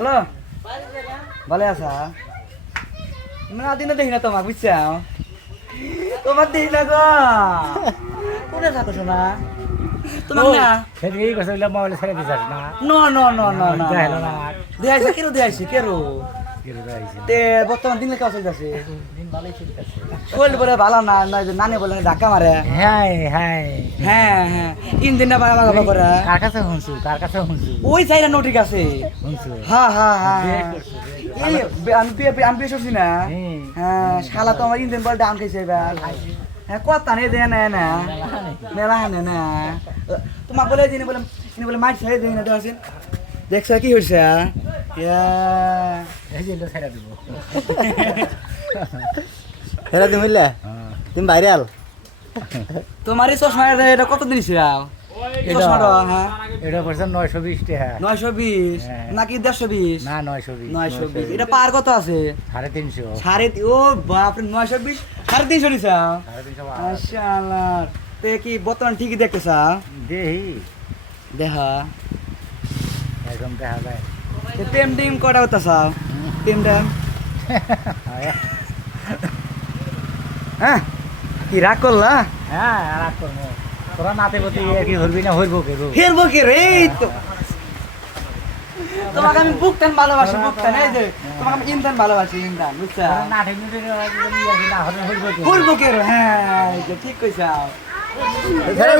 Hello ভালো আছা মানে দিনে দেখি না তোমাক বুঝছাও তোমার দেখি না গো কোনে থাকো শোনা তোমার না সেদিকেই কথা বললাম মোবাইলে ছেড়ে দিছিস না ন ন ন ন ন দেখাইলো না দেখাইছে কেন দেখাইছি কেরো কেটে দেখাইছে তে বর্তমান দিন কেমন চলতেছে দিন ভালোই চলতেছে শরীর বলে ভালো না নানি বলে ধাক্কা মারে হ্যাঁ হ্যাঁ হ্যাঁ হ্যাঁ ইঞ্জিনটা বাগা বাগা করে কার কাছে শুনছু ওই সাইডে নোটিক আছে শুনছু হ্যাঁ হ্যাঁ হ্যাঁ বেশ হ্যাঁ। করছো, বেশ। এই আমি বিয়ে করছি না হুম। হ্যাঁ শালা তো আমার ইঞ্জিন বল ডাউন খাইছে এবার হ্যাঁ কথা নেই দেয় না না মেলা হানে না তোমাক বলে যিনি বলে মাছ ছেড়ে দিই না দেখছেন দেখছো কি হয়েছে এই যে ছেড়ে দিব হেরা তুমি বুঝলে তুমি বাইরে আল তোমার এই চশমা এটা কত দিন ছিল চশমাটা হ্যাঁ এটা পড়ছে 920 টাকা 920 হ্যাঁ। নাকি 120 না 920 920 এটা পার কত আছে 350 সাড়ে ও বাপরে 920 350 নিছা 350 মাশাআল্লাহ তে কি বর্তমান ঠিকই দেখতেছা দেহি দেখা একদম দেখা যায় তে টেম টিম কটা হতাছা টেম টেম হ্যাঁ কি রাগ করলা হ্যাঁ আর আর করবো তোরা নাতে পতি কি হরবি না হইব কে গো ফেরবো কি রে এই তো তোমাকে আমি বুকটান ভালোবাসি বুকটান এই যে তোমাকে আমি ইন্দান ভালোবাসি ইন্দান বুঝছা নাটে নিতে না হইব কে ফুলবো কে রে হ্যাঁ এই যে ঠিক কইছাও হেরা